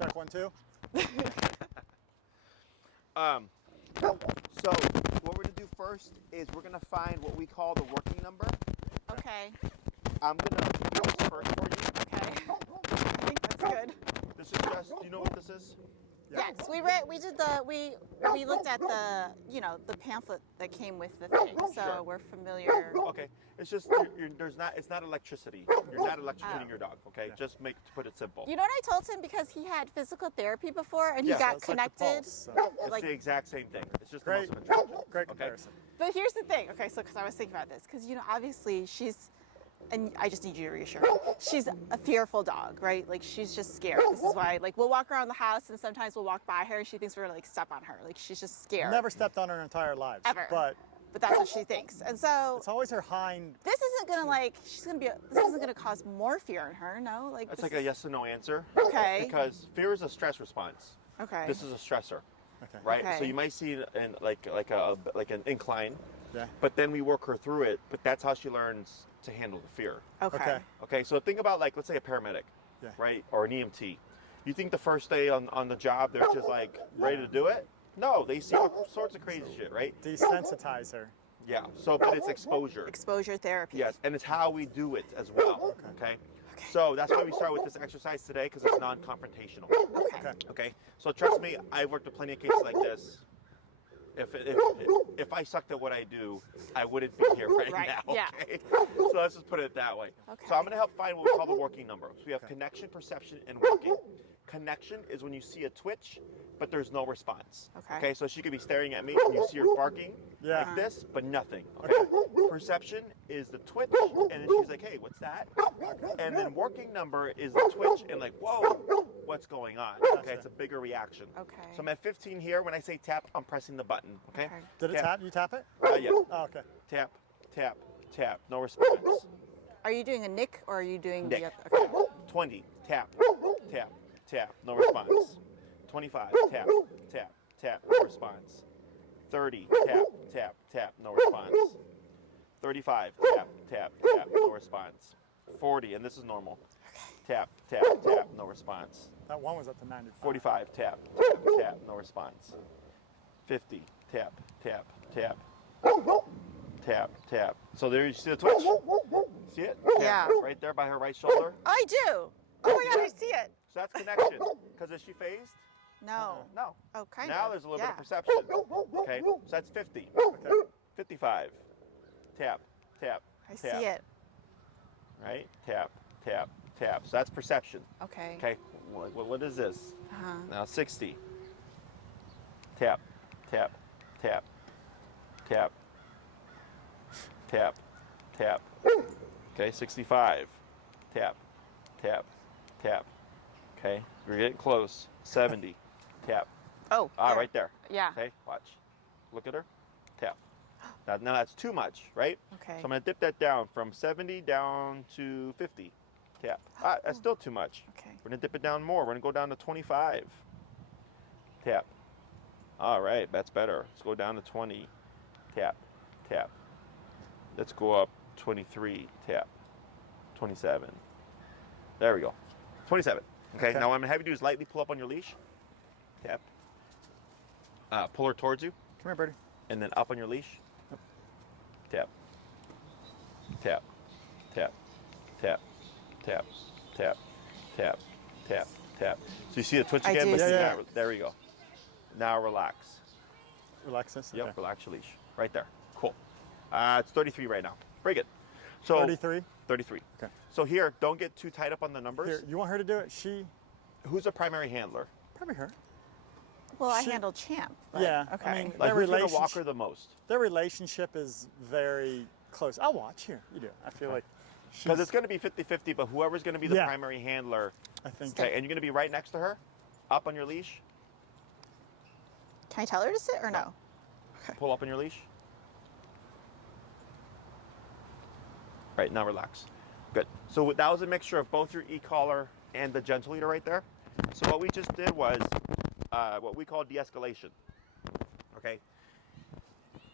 Check 1, 2. So what we're gonna do first is we're gonna find what we call the working number. Okay. I'm gonna do this first for you. Okay. I think that's good. This is just, do you know what this is? Yes, we looked at the, you know, the pamphlet that came with the thing, so Sure. we're familiar. Okay, it's just it's not electricity. You're not electrocuting your dog. Okay, just to put it simple. You know what I told him, because he had physical therapy before and he Yeah, got It's like the connected. pulse, so. It's like- the exact same thing. It's just Great, the most of intelligence. great Okay? comparison. But here's the thing. Okay, so because I was thinking about this, because you know, obviously she's, and I just need you to reassure her, she's a fearful dog, right? Like she's just scared. This is why, like, we'll walk around the house and sometimes we'll walk by her and she thinks we're gonna like step on her. Like she's just scared. Never stepped on her entire lives. Ever. But But that's what she thinks. And so it's always her hind. this isn't gonna like, this isn't gonna cause more fear in her, no? Like That's this like a yes or no answer. Okay. Because fear is a stress response. Okay. This is a stressor, Okay. right? Okay. So you might see an like an incline, Yeah. but then we work her through it. But that's how she learns to handle the fear. Okay. Okay. Okay, so think about, like, let's say a paramedic, Yeah. right, or an EMT. You think the first day on the job they're just like ready to do it? No, they see all sorts of crazy shit, right? Desensitize her. Yeah. So, but it's exposure. Exposure therapy. Yes, and it's how we do it as well. Okay. So that's why we start with this exercise today, because it's non-confrontational. Okay. Okay. Okay. So trust me, I've worked with plenty of cases like this. If I sucked at what I do, I wouldn't be here right Right, now. yeah. Okay. So let's just put it that way. Okay. So I'm going to help find what we call the working number. So we have connection, perception, and working. Connection is when you see a twitch, but there's no response. Okay. Okay. So she could be staring at me, and you see her barking Yeah. like this, but nothing. Okay. Perception is the twitch, and then she's like, "Hey, what's that?" And then working number is the twitch, and like, "Whoa, what's going on?" Okay. It's a bigger reaction. Okay. So I'm at 15 here. When I say tap, I'm pressing the button. Okay. Okay. Did it tap? You tap it? Yeah. Oh, okay. Tap, tap, tap. No response. Are you doing a nick or are you doing Nick. the other? Okay. 20. Tap, tap, tap. No response. 25. Tap, tap, tap. No response. 30. Tap, tap, tap. No response. 35. Tap, tap, tap. No response. 40, and this is normal. Tap, tap, tap. No response. That one was up to 95. 45. Tap, tap, tap. No response. 50. Tap, tap, tap. Tap, tap. So there you see the twitch? See it? Yeah. Right there by her right shoulder. I do. Oh my God, I see it. So that's connection. Because is she phased? No. No. Oh, kind Now of. there's a little yeah. bit of perception. Okay, so that's 50. Okay. 55. Tap, tap, I tap. see it. Right? Tap, tap, tap. So that's perception. Okay. Okay, what is this? Uh-huh. Now 60. Tap, tap, tap, tap, tap, tap. Okay, 65. Tap, tap, tap. Okay, you're getting close. 70. Tap. Oh. Ah, there. right there. Yeah. Okay, watch. Look at her. Tap. Now that's too much, right? Okay. So I'm going to dip that down from 70 down to 50. Tap. Ah, that's still too much. Okay. We're going to dip it down more. We're going to go down to 25. Tap. All right, that's better. Let's go down to 20. Tap. Tap. Let's go up 23. Tap. 27. There we go. 27. Okay, now what I'm going to have you do is lightly pull up on your leash. Tap. Pull her towards you, Come here, Birdie. and then up on your leash. Tap. Tap. Tap. Tap. Tap. Tap. Tap. Tap. Tap. So you see the twitch I again? do But see now- it. there we go. Now relax. Relax this. Yep, Okay. relax your leash. Right there. Cool. It's 33 right now. Very good. So 33. 33. Okay. So here, don't get too tied up on the numbers. Here, you want her to do it? She, Who's a primary handler? probably her. Well, I She- handle Champ. But, Yeah, I Okay. mean- Like, Their who's going to walk relationship- her the most? Their relationship is very close. I'll watch here. You do. I feel like Because she's, it's going to be 50-50, but whoever's going to be the Yeah. primary handler. I think. Okay, and you're going to be right next to her, up on your leash. Can I tell her to sit or no? Pull up on your leash. Right, now relax. Good. So that was a mixture of both your e-collar and the gentle leader right there. So what we just did was what we call de-escalation. Okay.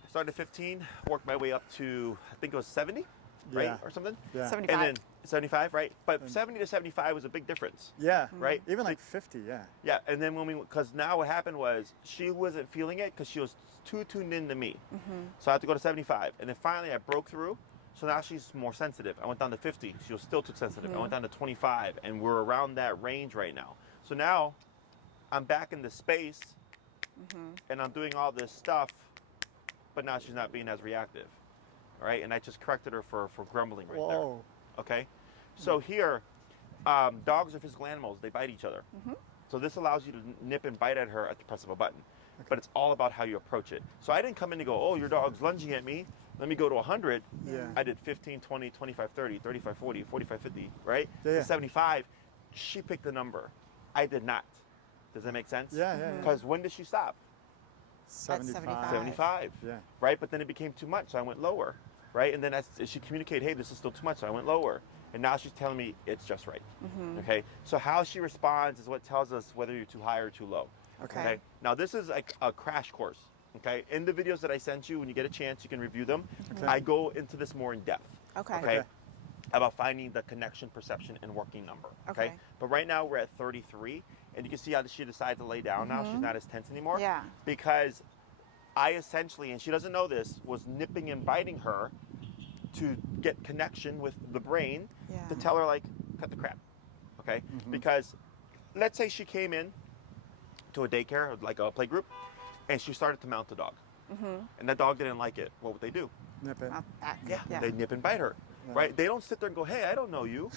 Started at 15, worked my way up to, I think it was 70. right? Yeah. Or something. Yeah. 75. And then 75, right? But 70 to 75 was a big difference. Yeah. Right? Even like 50, yeah. Yeah, and then because now what happened was she wasn't feeling it because she was too tuned in to me. So I had to go to 75. And then finally I broke through. So now she's more sensitive. I went down to 50. She was still too sensitive. I went down to 25, and we're around that range right now. So now I'm back in the space, and I'm doing all this stuff, but now she's not being as reactive. All right, and I just corrected her for grumbling right there. Whoa. Okay, so here, dogs are physical animals. They bite each other. So this allows you to nip and bite at her at the press of a button. But it's all about how you approach it. So I didn't come in and go, oh, your dog's lunging at me. Let me go to 100. Yeah. I did 15, 20, 25, 30, 35, 40, 45, 50, right? Yeah. To 75, she picked the number. I did not. Does that make sense? Yeah, yeah, yeah. Because when did she stop? 75. 75. Yeah. Right? But then it became too much, so I went lower. Right? And then as she communicated, hey, this is still too much, so I went lower. And now she's telling me it's just right. Okay? So how she responds is what tells us whether you're too high or too low. Okay. Now this is like a crash course. Okay. In the videos that I sent you, when you get a chance, you can review them. Okay. I go into this more in depth. Okay. Okay. About finding the connection, perception, and working number. Okay. Okay. But right now we're at 33, and you can see how she decided to lay down now. She's not as tense anymore. Yeah. Because I essentially, and she doesn't know this, was nipping and biting her to get connection with the brain Yeah. to tell her like, cut the crap. Okay. Because let's say she came in to a daycare, like a play group, and she started to mount the dog. And that dog didn't like it. What would they do? Nip it. Not back. Yeah. They nip and bite her. Yeah. Right? They don't sit there and go, hey, I don't know you.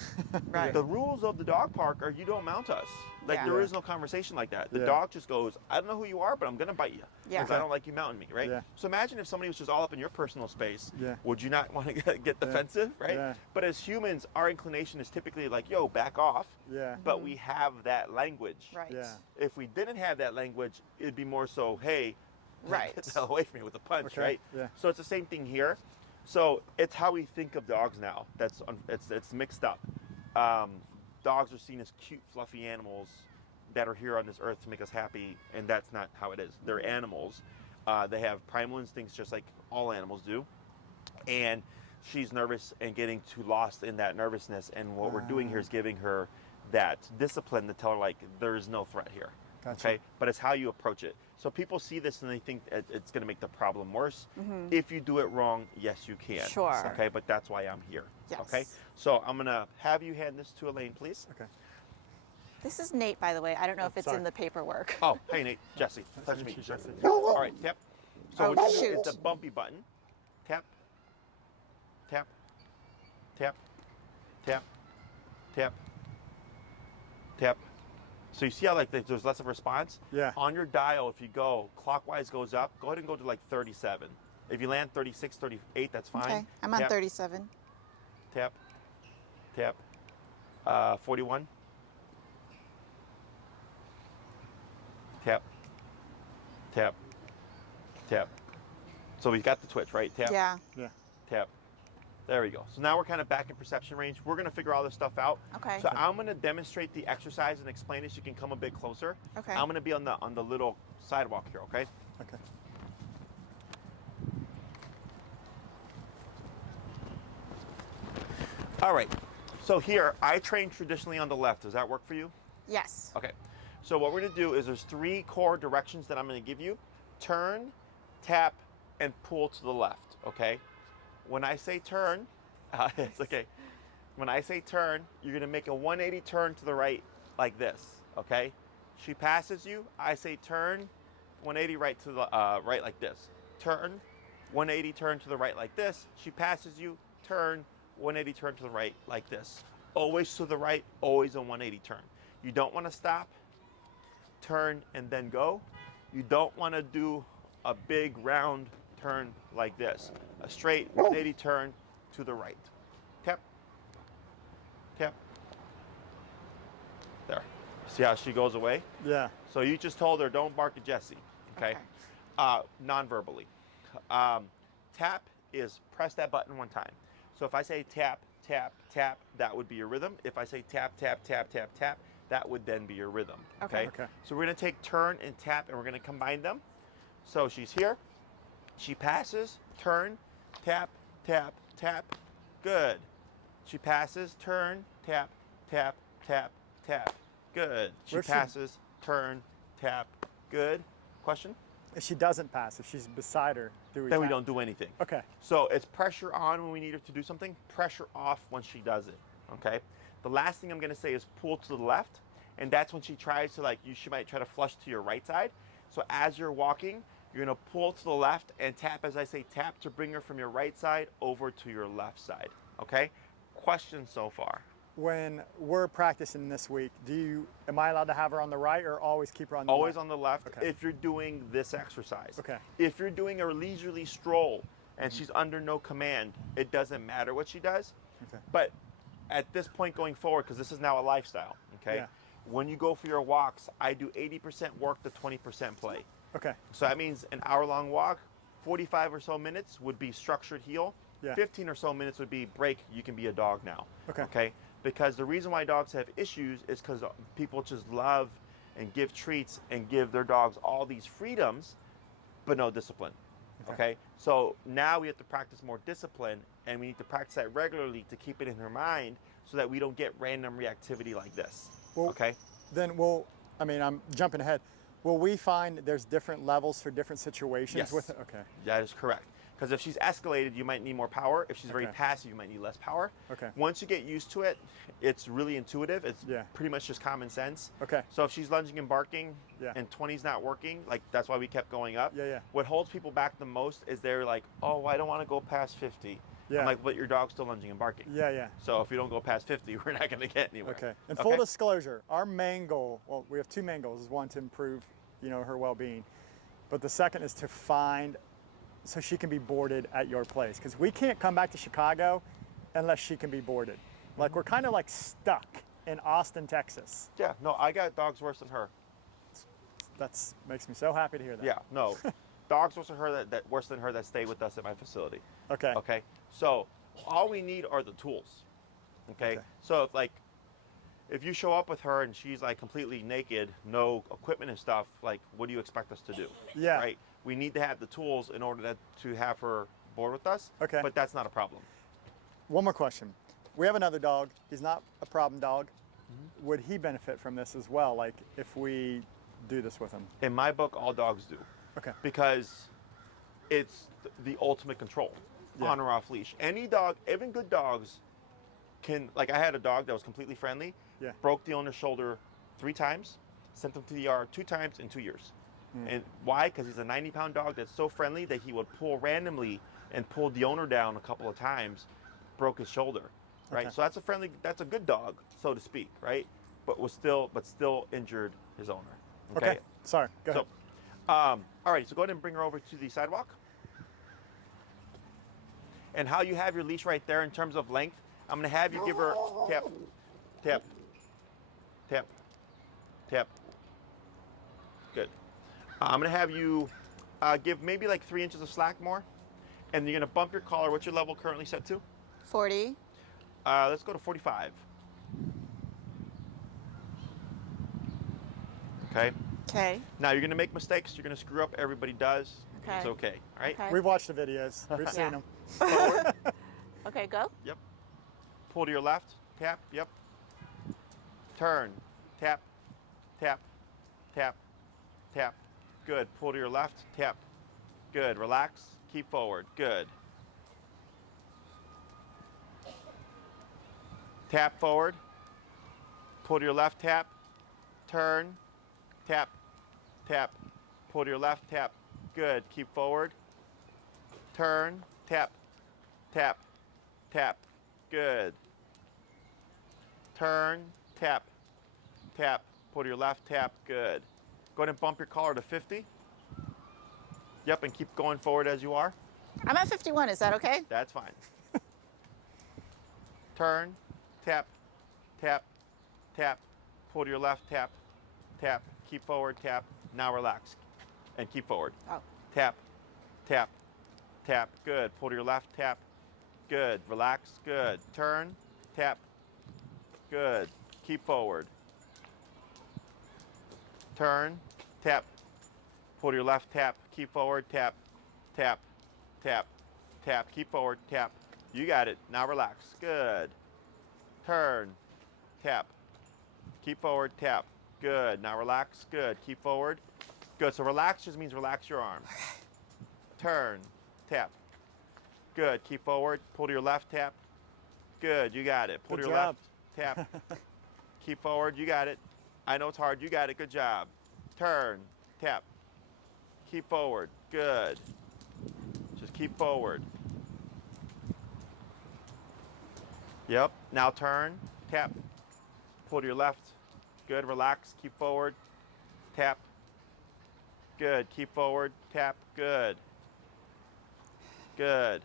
Right. The rules of the dog park are you don't mount us. Like Yeah. there is no conversation like that. The Yeah. dog just goes, I don't know who you are, but I'm gonna bite you. Yeah. Because I don't like you mounting me, right? Yeah. So imagine if somebody was just all up in your personal space. Yeah. Would you not want to get defensive, right? Yeah. But as humans, our inclination is typically like, yo, back off. Yeah. But we have that language. Right. Yeah. If we didn't have that language, it'd be more so, hey, Right. get the hell away from me with a punch, Okay. right? Yeah. So it's the same thing here. So it's how we think of dogs now. It's mixed up. Dogs are seen as cute, fluffy animals that are here on this earth to make us happy, and that's not how it is. They're animals. They have primal instincts just like all animals do. And she's nervous and getting too lost in that nervousness. And what we're doing here is giving her that discipline to tell her, like, there is no threat here. Gotcha. Okay? But it's how you approach it. So people see this and they think it's going to make the problem worse. If you do it wrong, yes, you can. Sure. Okay, but that's why I'm here. Yes. Okay? So I'm going to have you hand this to Elaine, please. Okay. This is Nate, by the way. I don't know if it's sorry. in the paperwork. Oh, hey, Nate. Jesse, touch Thank me. you, Jesse. All right, tap. So Oh, what you do shoot. is the bumpy button. Tap, tap, tap, tap, tap, tap. So you see how like there's less of a response? Yeah. On your dial, if you go clockwise goes up, go ahead and go to like 37. If you land 36, 38, that's fine. Okay. I'm on Tap, 37. Tap, tap. 41. Tap, tap, tap. So we got the twitch, right? Tap, Yeah. Yeah. tap. There we go. So now we're kind of back in perception range. We're going to figure all this stuff out. Okay. So I'm going to demonstrate the exercise and explain it so you can come a bit closer. Okay. I'm going to be on the little sidewalk here, okay? Okay. All right. So here, I train traditionally on the left. Does that work for you? Yes. Okay. So what we're going to do is there's 3 core directions that I'm going to give you. Turn, tap, and pull to the left, okay? When I say turn, it's okay. When I say turn, you're going to make a 180 turn to the right like this, okay? She passes you, I say turn, 180 right to the right like this. Turn, 180 turn to the right like this. She passes you, turn, 180 turn to the right like this. Always to the right, always a 180 turn. You don't want to stop, turn, and then go. You don't want to do a big round turn like this. A straight 180 turn to the right. Tap, tap. There. See how she goes away? Yeah. So you just told her, don't bark at Jesse, okay? Non-verbally. Tap is press that button one time. So if I say tap, tap, tap, that would be your rhythm. If I say tap, tap, tap, tap, tap, that would then be your rhythm, okay? Okay. So we're gonna take turn and tap and we're gonna combine them. So she's here, she passes, turn, tap, tap, tap, Good. She passes, turn, tap, tap, tap, tap. Good. She Where if she- passes, turn, tap. Good. Question? If she doesn't pass, if she's beside her, do we? Then we tap? don't do anything. Okay. So it's pressure on when we need her to do something, pressure off when she does it, okay? The last thing I'm gonna say is pull to the left, and that's when she tries to, she might try to flush to your right side. So as you're walking, you're gonna pull to the left and tap, as I say, tap to bring her from your right side over to your left side, okay? Question so far? When we're practicing this week, am I allowed to have her on the right or always keep her on the Always left? on the left Okay. if you're doing this exercise. Okay. If you're doing a leisurely stroll and she's under no command, it doesn't matter what she does. Okay. But at this point going forward, because this is now a lifestyle, okay? Yeah. When you go for your walks, I do 80% work to 20% play. Okay. So that means an hour-long walk, 45 or so minutes would be structured heel. Yeah. 15 or so minutes would be break, you can be a dog now. Okay. Okay? Because the reason why dogs have issues is because people just love and give treats and give their dogs all these freedoms, but no discipline. Okay? So now we have to practice more discipline, and we need to practice that regularly to keep it in her mind so that we don't get random reactivity like this. Well, Okay? Then I'm jumping ahead. Will we find there's different levels for different situations Yes. with it? Okay. That is correct. Because if she's escalated, you might need more power. If she's very Okay. passive, you might need less power. Okay. Once you get used to it, it's really intuitive. It's Yeah. pretty much just common sense. Okay. So if she's lunging and barking Yeah. and 20's not working, that's why we kept going up. Yeah, yeah. What holds people back the most is they're like, oh, I don't want to go past 50. Yeah. I'm like, but your dog's still lunging and barking. Yeah, yeah. So if you don't go past 50, we're not going to get anywhere. Okay. And full disclosure, our main goal, well, we have two main goals. Is one, to improve, her well-being. But the second is to find so she can be boarded at your place. Because we can't come back to Chicago unless she can be boarded. Like, we're kind of like stuck in Austin, Texas. Yeah, no, I got dogs worse than her. That's makes me so happy to hear that. Yeah, no. Dogs worse than her worse than her that stay with us at my facility. Okay. Okay. So all we need are the tools. Okay. Okay. So if you show up with her and she's like completely naked, no equipment and stuff, what do you expect us to do? Yeah. Right. We need to have the tools in order to have her board with us. Okay. But that's not a problem. One more question. We have another dog. He's not a problem dog. Would he benefit from this as well? Like if we do this with him? In my book, all dogs do. Okay. Because it's the ultimate control, Yeah. on or off leash. Any dog, even good dogs, can, I had a dog that was completely friendly, Yeah. broke the owner's shoulder 3 times, sent him to the ER 2 times in 2 years. And why? Because he's a 90-pound dog that's so friendly that he would pull randomly and pulled the owner down a couple of times, broke his shoulder, right? Okay. So that's a good dog, so to speak, right? But still injured his owner. Okay. Sorry. Go ahead. So, all right, so go ahead and bring her over to the sidewalk. And how you have your leash right there in terms of length, I'm gonna have you give her tap, tap, tap, tap. Good. I'm gonna have you give maybe 3 inches of slack more, and you're gonna bump your collar. What's your level currently set to? 40. Let's go to 45. Okay. Okay. Now you're gonna make mistakes. You're gonna screw up. Everybody does. Okay. It's okay. All right. Okay. We've watched the videos. We've seen Yeah. them. Forward. Okay, go. Yep. Pull to your left. Tap. Yep. Turn. Tap. Tap. Tap. Tap. Good. Pull to your left. Tap. Good. Relax. Keep forward. Good. Tap forward. Pull to your left. Tap. Turn. Tap. Tap. Pull to your left. Tap. Good. Keep forward. Turn. Tap. Tap. Tap. Good. Turn. Tap. Tap. Pull to your left. Tap. Good. Go ahead and bump your collar to 50. Yep, and keep going forward as you are. I'm at 51. Is that okay? That's fine. Turn. Tap. Tap. Tap. Pull to your left. Tap. Tap. Keep forward. Tap. Now relax. And keep forward. Oh. Tap. Tap. Tap. Good. Pull to your left. Tap. Good. Relax. Good. Turn. Tap. Good. Keep forward. Turn. Tap. Pull to your left. Tap. Keep forward. Tap. Tap. Tap. Tap. Keep forward. Tap. You got it. Now relax. Good. Turn. Tap. Keep forward. Tap. Good. Now relax. Good. Keep forward. Good. So relax just means relax your arm. Turn. Tap. Good. Keep forward. Pull to your left. Tap. Good. You got it. Pull to Good your job. left. Tap. Keep forward. You got it. I know it's hard. You got it. Good job. Turn. Tap. Keep forward. Good. Just keep forward. Yep. Now turn. Tap. Pull to your left. Good. Relax. Keep forward. Tap. Good. Keep forward. Tap. Good. Good.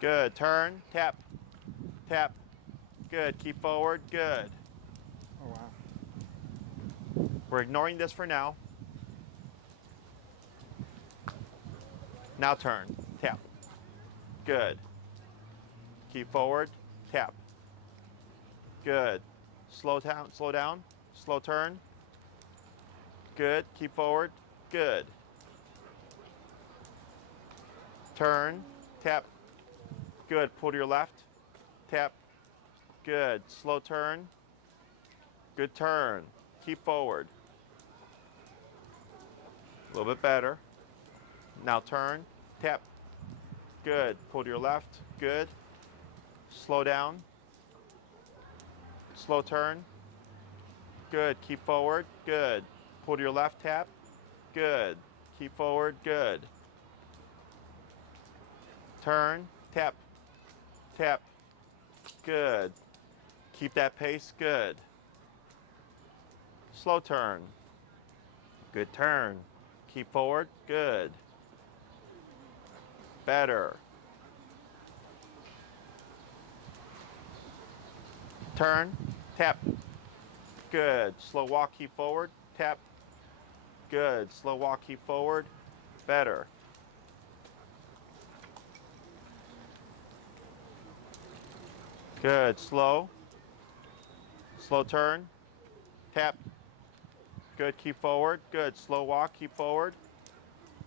Good. Turn. Tap. Tap. Good. Keep forward. Good. Oh, wow. We're ignoring this for now. Now turn. Tap. Good. Keep forward. Tap. Good. Slow down. Slow down. Slow turn. Good. Keep forward. Good. Turn. Tap. Good. Pull to your left. Tap. Good. Slow turn. Good turn. Keep forward. A little bit better. Now turn. Tap. Good. Pull to your left. Good. Slow down. Slow turn. Good. Keep forward. Good. Pull to your left. Tap. Good. Keep forward. Good. Turn. Tap. Tap. Good. Keep that pace. Good. Slow turn. Good turn. Keep forward. Good. Better. Turn. Tap. Good. Slow walk. Keep forward. Tap. Good. Slow walk. Keep forward. Better. Good. Slow. Slow turn. Tap. Good. Keep forward. Good. Slow walk. Keep forward.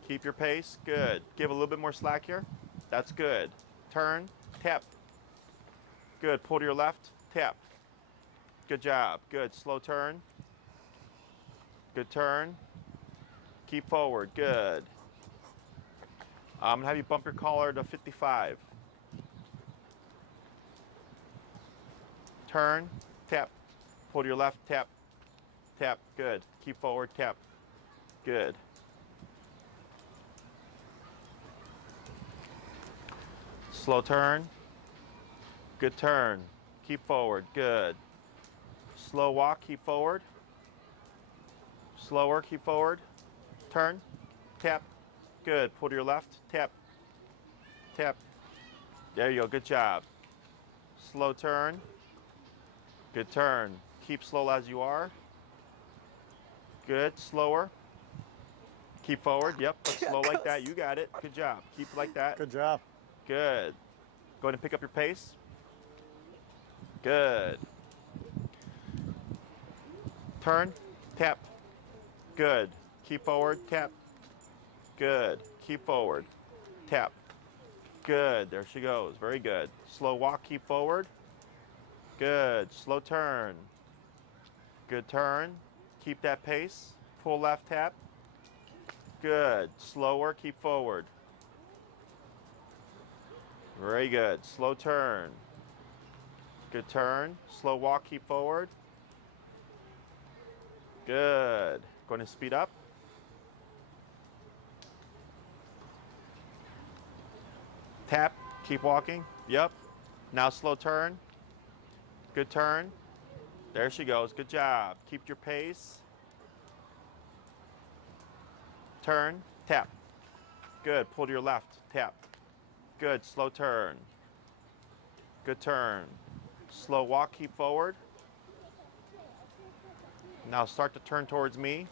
Keep your pace. Good. Give a little bit more slack here. That's good. Turn. Tap. Good. Pull to your left. Tap. Good job. Good. Slow turn. Good turn. Keep forward. Good. I'm going to have you bump your collar to 55. Turn. Tap. Pull to your left. Tap. Tap. Good. Keep forward. Tap. Good. Slow turn. Good turn. Keep forward. Good. Slow walk. Keep forward. Slower. Keep forward. Turn. Tap. Good. Pull to your left. Tap. Tap. There you go. Good job. Slow turn. Good turn. Keep slow as you are. Good. Slower. Keep forward. Yep. But slow like that. You got it. Good job. Keep like that. Good job. Good. Go ahead and pick up your pace. Good. Turn. Tap. Good. Keep forward. Tap. Good. Keep forward. Tap. Good. There she goes. Very good. Slow walk. Keep forward. Good. Slow turn. Good turn. Keep that pace. Pull left. Tap. Good. Slower. Keep forward. Very good. Slow turn. Good turn. Slow walk. Keep forward. Good. Going to speed up. Tap. Keep walking. Yep. Now slow turn. Good turn. There she goes. Good job. Keep your pace. Turn. Tap. Good. Pull to your left. Tap. Good. Slow turn. Good turn. Slow walk. Keep forward. Now start to turn towards me.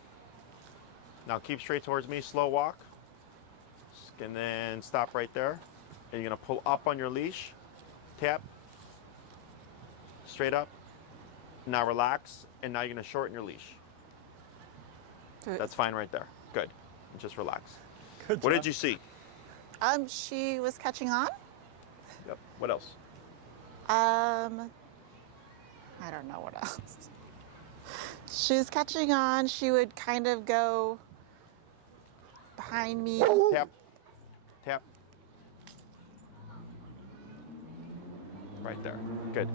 Now keep straight towards me. Slow walk. And then stop right there. And you're going to pull up on your leash. Tap. Straight up. Now relax. And now you're going to shorten your leash. Good. That's fine right there. Good. And just relax. Good What job. did you see? She was catching on. Yep. What else? I don't know what else. She was catching on. She would kind of go behind me. Tap. Tap. Right there. Good.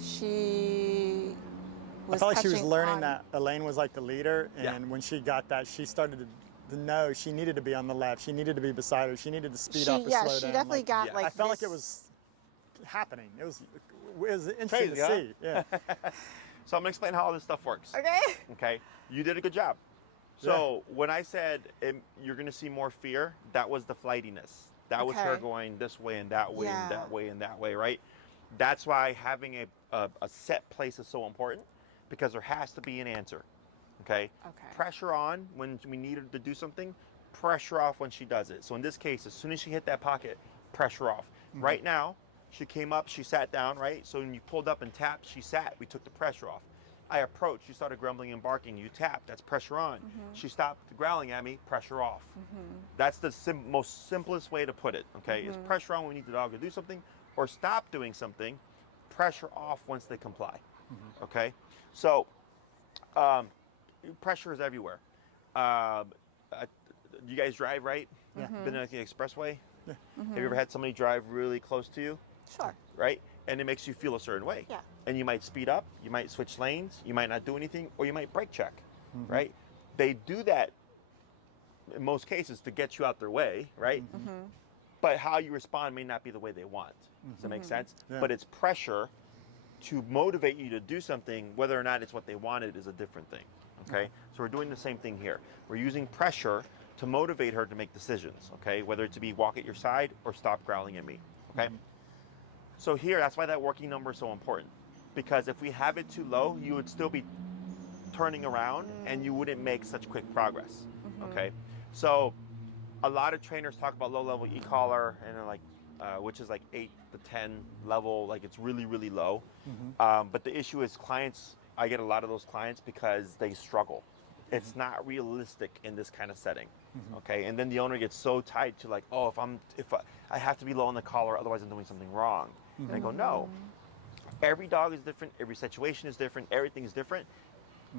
She I was felt like she was catching learning on. that Elaine was like the leader, and Yeah. when she got that, she started to know she needed to be on the left. She needed to be beside her. She needed to speed up and Yeah, slow she down. definitely Like, got yeah. like I felt like it this- was happening. It was interesting Crazy, to huh? see. Yeah. So I'm gonna explain how all this stuff works. Okay. Okay, you did a good job. So when I said you're gonna see more fear, that was the flightiness. That was her Okay. going this way and that way Yeah. and that way and that way, right? That's why having a set place is so important, because there has to be an answer. Okay. Okay. Pressure on when we need her to do something. Pressure off when she does it. So in this case, as soon as she hit that pocket, pressure off. Right now, she came up, she sat down, right? So when you pulled up and tapped, she sat. We took the pressure off. I approached, she started grumbling and barking. You tapped, that's pressure on. She stopped growling at me, pressure off. That's the most simplest way to put it, okay? Is pressure on when we need the dog to do something, or stop doing something, pressure off once they comply, okay? So pressure is everywhere. You guys drive, right? Yeah. Been on the expressway? Have you ever had somebody drive really close to you? Sure. Right? And it makes you feel a certain way. Yeah. And you might speed up, you might switch lanes, you might not do anything, or you might brake check, right? They do that in most cases to get you out their way, right? But how you respond may not be the way they want. Does that make sense? Yeah. But it's pressure to motivate you to do something, whether or not it's what they wanted is a different thing, okay? So we're doing the same thing here. We're using pressure to motivate her to make decisions, okay? Whether it to be walk at your side or stop growling at me, okay? So here, that's why that working number is so important. Because if we have it too low, you would still be turning around and you wouldn't make such quick progress, okay? So a lot of trainers talk about low-level e-collar and they're like, which is like 8 to 10 level, like it's really, really low. But the issue is clients, I get a lot of those clients because they struggle. It's not realistic in this kind of setting, okay? And then the owner gets so tied to like, oh, if I have to be low on the collar, otherwise I'm doing something wrong. And I go, no. Every dog is different. Every situation is different. Everything is different.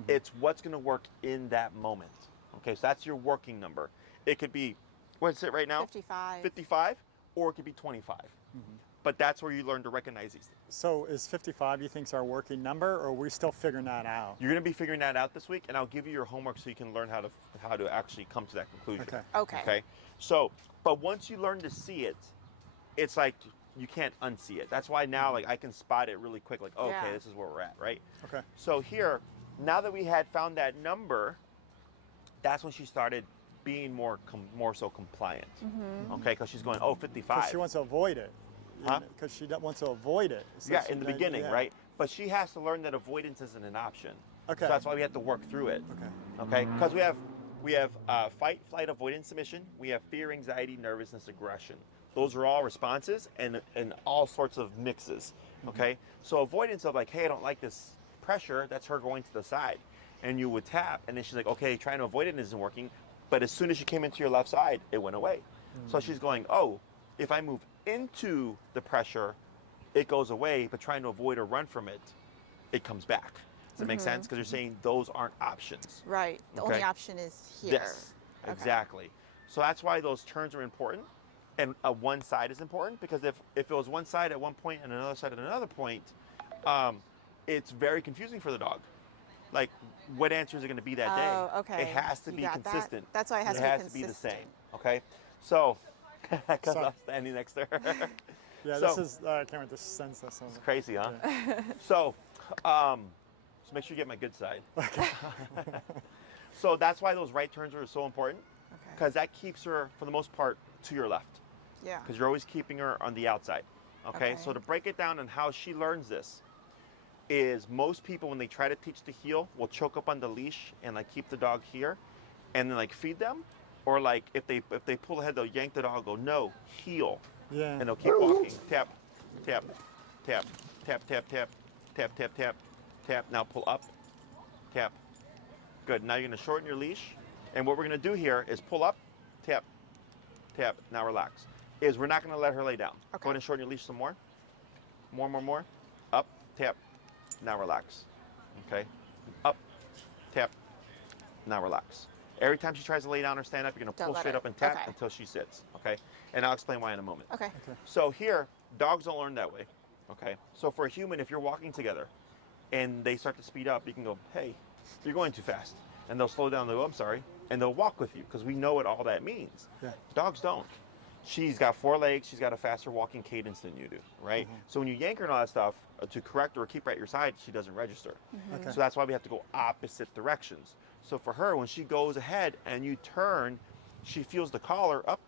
It's what's going to work in that moment. Okay, so that's your working number. It could be, what's it right now? 55. 55, or it could be 25. But that's where you learn to recognize these things. So is 55, you think, is our working number, or are we still figuring that out? You're going to be figuring that out this week, and I'll give you your homework so you can learn how to actually come to that conclusion. Okay. Okay. Okay. So, but once you learn to see it, it's like you can't unsee it. That's why now, like, I can spot it really quick. Like, oh, okay, Yeah. this is where we're at, right? Okay. So here, now that we had found that number, that's when she started being more so compliant. Okay, because she's going, oh, 55. Because she wants to avoid it. Huh? Because she wants to avoid it. So Yeah, she in the doesn't- beginning, yeah. right? But she has to learn that avoidance isn't an option. Okay. So that's why we have to work through it. Okay. Okay, because we have fight, flight, avoidance, submission. We have fear, anxiety, nervousness, aggression. Those are all responses and all sorts of mixes. Okay, so avoidance of like, hey, I don't like this pressure. That's her going to the side, and you would tap, and then she's like, okay, trying to avoid it isn't working. But as soon as she came into your left side, it went away. So she's going, oh, if I move into the pressure, it goes away. But trying to avoid or run from it, it comes back. Does that make sense? Because you're saying those aren't options. Right. The Okay. only option is here. This. Okay. Exactly. So that's why those turns are important. And one side is important, because if it was one side at one point and another side at another point, it's very confusing for the dog. Like, what answer is it going to be that day? Oh, okay. It has to You be got that? consistent. That's why it has to be the consistent. same. Okay. So, because So- I'm standing next to her. Yeah, So- this is, I can't wait to sense this. It's crazy, huh? So make sure you get my good side. So that's why those right turns are so important, Okay. because that keeps her, for the most part, to your left. Yeah. Because you're always keeping her on the outside. Okay? Okay. So to break it down on how she learns this is most people, when they try to teach the heel, will choke up on the leash and like keep the dog here and then like feed them. Or like if they pull ahead, they'll yank the dog, go, no, heel. Yeah. And they'll keep walking. Tap, tap, tap, tap, tap, tap, tap, tap, tap, tap. Now pull up, tap. Good. Now you're gonna shorten your leash And what we're gonna do here is pull up, tap, tap, now relax. We're not gonna let her lay down. Okay. Go ahead and shorten your leash some more. More. Up, tap, now relax. Okay, up, tap, now relax. Every time she tries to lay down or stand up, you're gonna Don't pull let straight her. up and tap Okay. until she sits, okay? And I'll explain why in a moment. Okay. So here, dogs don't learn that way, okay? So for a human, if you're walking together and they start to speed up, you can go, hey, you're going too fast. And they'll slow down, they'll go, I'm sorry. And they'll walk with you because we know what all that means. Yeah. Dogs don't. She's got 4 legs, she's got a faster walking cadence than you do, right? So when you yank her and all that stuff, to correct her or keep her at your side, she doesn't register. Okay. So that's why we have to go opposite directions. So for her, when she goes ahead and you turn, she feels the collar up,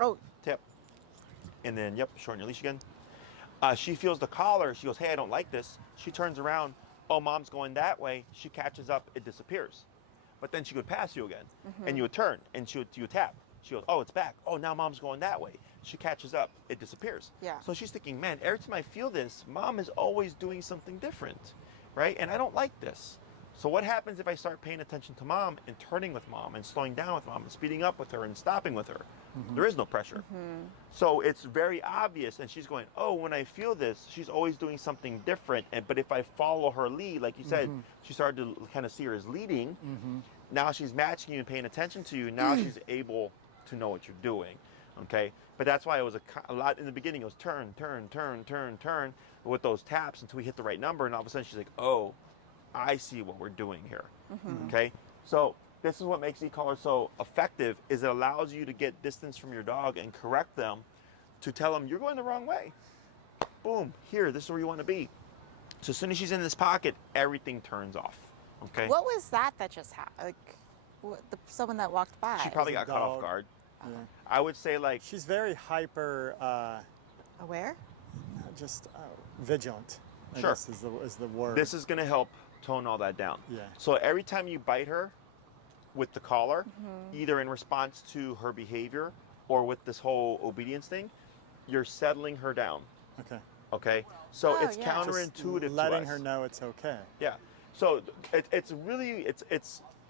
Oh, tip, and then, yep, shorten your leash again. She feels the collar, she goes, hey, I don't like this. She turns around, oh, mom's going that way. She catches up, it disappears. But then she would pass you again, and you would turn, and you would tap. She goes, oh, it's back. Oh, now mom's going that way. She catches up, it disappears. Yeah. So she's thinking, man, every time I feel this, mom is always doing something different, right? And I don't like this. So what happens if I start paying attention to mom and turning with mom and slowing down with mom and speeding up with her and stopping with her? There is no pressure. So it's very obvious, and she's going, oh, when I feel this, she's always doing something different. But if I follow her lead, like you said, she started to kind of see her as leading. Now she's matching you and paying attention to you. Now she's able to know what you're doing, okay? But that's why it was a lot in the beginning. It was turn with those taps until we hit the right number, and all of a sudden she's like, oh, I see what we're doing here, okay? So this is what makes e-collar so effective, is it allows you to get distance from your dog and correct them, to tell them you're going the wrong way. Boom, here, this is where you want to be. So as soon as she's in this pocket, everything turns off, okay? what was that just happened? Like, someone that walked by. She probably got caught off dog. guard. Yeah. I would say, like, She's very hyper, Aware? just vigilant. I Sure. guess is the word. this is going to help tone all that down. Yeah. So every time you bite her with the collar, either in response to her behavior or with this whole obedience thing, you're settling her down, Okay. okay? So Oh, it's yeah. Just counterintuitive to letting us. her know it's okay. Yeah. So it's really,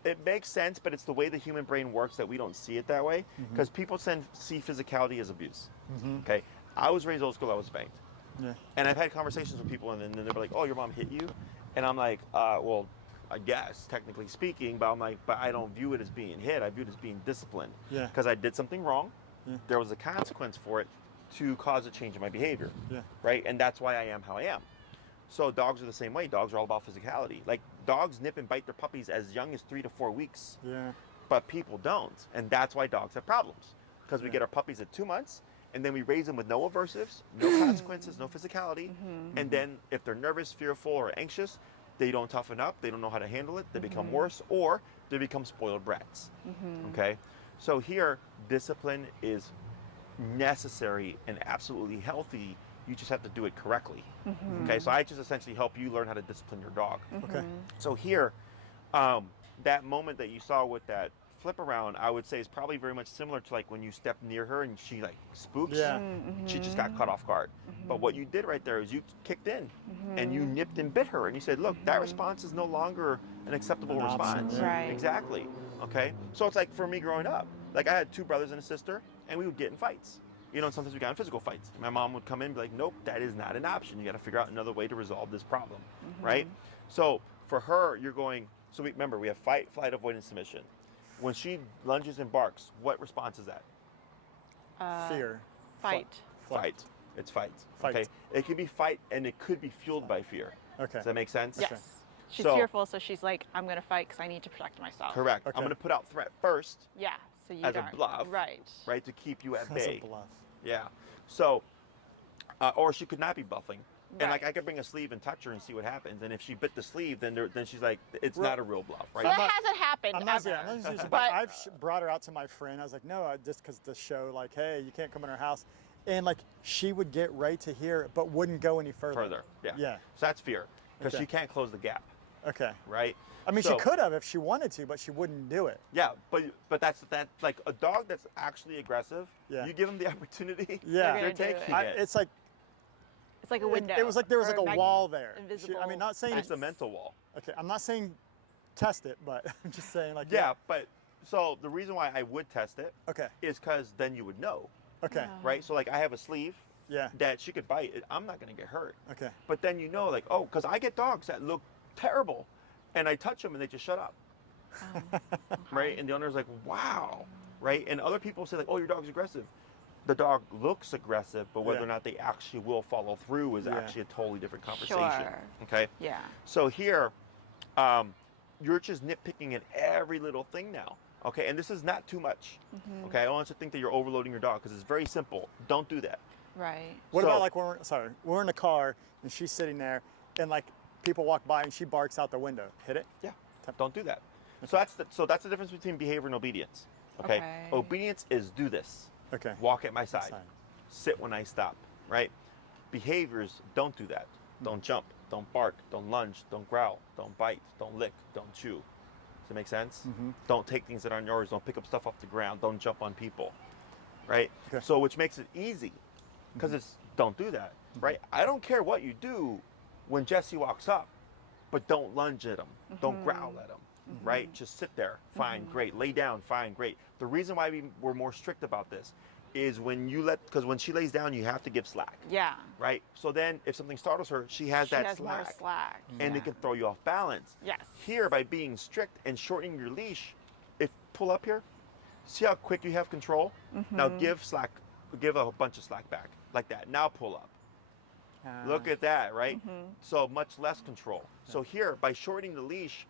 it makes sense, but it's the way the human brain works that we don't see it that way, because people see physicality as abuse, okay? I was raised old school, I was spanked. Yeah. And I've had conversations with people, and then they're like, oh, your mom hit you? And I'm like, well, I guess, technically speaking, but I'm like, but I don't view it as being hit. I view it as being disciplined. Yeah. Because I did something wrong. Yeah. There was a consequence for it to cause a change in my behavior. Yeah. Right? And that's why I am how I am. So dogs are the same way. Dogs are all about physicality. Like, dogs nip and bite their puppies as young as 3 to 4 weeks. Yeah. But people don't. And that's why dogs have problems. Because we Yeah. get our puppies at 2 months, and then we raise them with no aversives, no consequences, no physicality. And then if they're nervous, fearful, or anxious, they don't toughen up, they don't know how to handle it, they become worse, or they become spoiled brats. Okay? So here, discipline is necessary and absolutely healthy. You just have to do it correctly. Okay? So I just essentially help you learn how to discipline your dog. Okay. So here, that moment that you saw with that flip around, I would say is probably very much similar to like when you step near her and she like spooks. Yeah. She just got caught off guard. But what you did right there is you kicked in and you nipped and bit her, and you said, look, that response is no longer an acceptable An option, response. yeah. Right. Exactly. Okay? So it's like for me growing up, like I had 2 brothers and a sister, and we would get in fights. You know, and sometimes we got in physical fights. My mom would come in and be like, nope, that is not an option. You got to figure out another way to resolve this problem, right? So for her, you're going, so remember, we have fight, flight, avoidance, submission. When she lunges and barks, what response is that? Fear. Fight. Fight. It's fight. Fight. Okay. It could be fight, and it could be fueled by fear. Okay. Does that make sense? Yes. She's So- fearful, so she's like, I'm going to fight because I need to protect myself. Correct. Okay. I'm going to put out threat first, Yeah. So you As a don't. bluff. Right. right, to keep you at That's bay. a bluff. Yeah. So, or she could not be bluffing. And like Right. I could bring a sleeve and touch her and see what happens. And if she bit the sleeve, then then she's like, it's Well, not a real bluff, right? So that not- hasn't happened I'm not, ever. yeah, I'm not using, but But- I've brought her out to my friend. I was like, no, just because the show, like, hey, you can't come in our house. And like, she would get right to here, but wouldn't go any further. Further. Yeah. Yeah. So that's fear. Because Okay. she can't close the gap, Okay. right? I mean, So- she could have if she wanted to, but she wouldn't do it. Yeah, but that's like a dog that's actually aggressive. Yeah. You give them the opportunity. Yeah. They're They're gonna do taking it. it. It's like, It's like a window. it was like there was or like a wall there. She- Invisible. I mean, not saying It's a mental wall. Okay, I'm not saying test it, but I'm just saying like Yeah, but So the reason why I would test it Okay. is because then you would know, Okay. right? So like I have a sleeve Yeah. that she could bite. I'm not gonna get hurt. Okay. But then you know, like, oh, because I get dogs that look terrible, and I touch them and they just shut up, right? And the owner's like, wow, right? And other people say like, oh, your dog's aggressive. The dog looks aggressive, but whether Yeah. or not they actually will follow through is Yeah. actually a totally different conversation. Sure. Okay. Yeah. So here, you're just nitpicking at every little thing now. Okay, and this is not too much. Okay, I don't want you to think that you're overloading your dog because it's very simple. Don't do that. Right. What So- about like when we're in the car and she's sitting there and like people walk by and she barks out the window. Hit it? Yeah, don't do that. So that's the difference between behavior and obedience. Okay, Okay. obedience is do this. Okay. Walk at my side. Side. Sit when I stop, right? Behaviors, don't do that. Don't jump, don't bark, don't lunge, don't growl, don't bite, don't lick, don't chew. Does that make sense? Don't take things that aren't yours, don't pick up stuff off the ground, don't jump on people, right? Okay. So which makes it easy because it's don't do that, right? I don't care what you do when Jesse walks up, but don't lunge at him, don't growl at him. Right? Just sit there. Fine, great. Lay down. Fine, great. The reason why we're more strict about this is because when she lays down, you have to give slack. Yeah. Right? So then if something startles her, she has She that has slack. more slack. And yeah. it can throw you off balance. Yes. Here, by being strict and shortening your leash, pull up here, see how quick you have control? Now give a bunch of slack back. Like that. Now pull up. Look at that, right? So much less control. So here, by shortening the leash,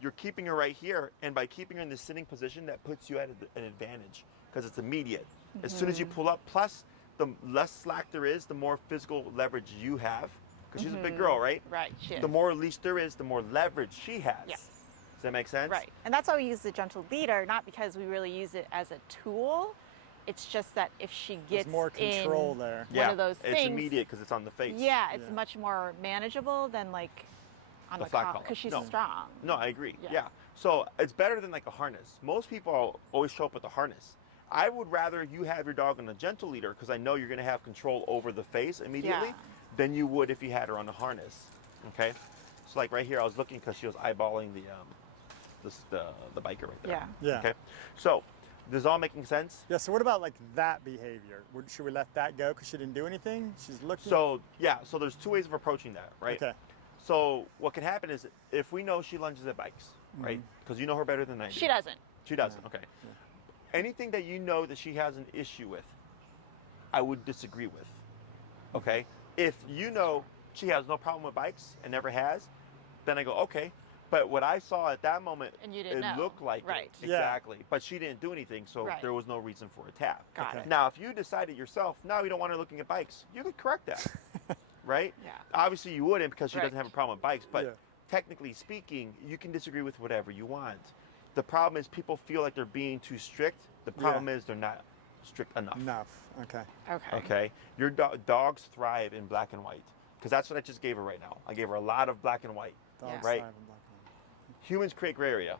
you're keeping her right here, and by keeping her in the sitting position, that puts you at an advantage because it's immediate. As soon as you pull up, plus the less slack there is, the more physical leverage you have, because she's a big girl, right? Right. She is. The more leash there is, the more leverage she has. Yes. Does that make sense? Right. And that's why we use the gentle leader, not because we really use it as a tool. It's just that if she gets There's more control in there. Yeah, of those it's things- immediate because it's on the face. Yeah, it's Yeah. much more manageable than like on The the flat collar collar. because she's No. strong. No, I agree. Yeah. Yeah. So it's better than like a harness. Most people always show up with a harness. I would rather you have your dog on a gentle leader because I know you're going to have control over the face immediately Yeah. than you would if you had her on a harness. Okay. So like right here, I was looking because she was eyeballing the biker right there. Yeah. Yeah. Okay. So this is all making sense. Yeah. So what about like that behavior? Should we let that go because she didn't do anything? She's looking. So yeah. So there's two ways of approaching that, right? Okay. So what can happen is if we know she lunges at bikes, right? Because you know her better than I do. She doesn't. She doesn't. Okay. Anything that you know that she has an issue with, I would disagree with. Okay. If you know she has no problem with bikes and never has, then I go okay. But what I saw at that moment, And you didn't it know. looked like Right. it. Yeah. Exactly. But she didn't do anything, so Right. there was no reason for a tap. Got Okay. it. Now, if you decided yourself, now you don't want her looking at bikes, you could correct that, right? Yeah. Obviously, you wouldn't because she Right. doesn't have a problem with bikes, but Yeah. technically speaking, you can disagree with whatever you want. The problem is people feel like they're being too strict. The problem is they're not strict enough. Enough. Okay. Okay. Okay? Your dogs thrive in black and white because that's what I just gave her right now. I gave her a lot of black and white. Dogs Yeah. Right. thrive in black and white. Humans create gray area.